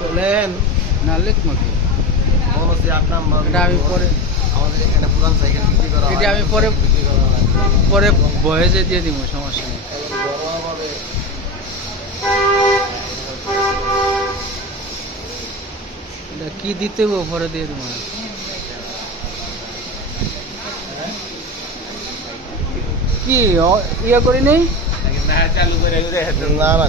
বলেন না লেখ মাকে বলছি 8 নাম্বার এটা আমি পরে আমাদের এখানে পুরান সাইকেল বিক্রি করা হয় এটা আমি পরে বিক্রি করা হয় পরে বয়েজে দিয়ে দিব, সমস্যা নেই। এখন ঘরোয়াভাবে এটা কি দিতে হবে পরে দিয়ে দিব। কি ইয়ে করি নেই না না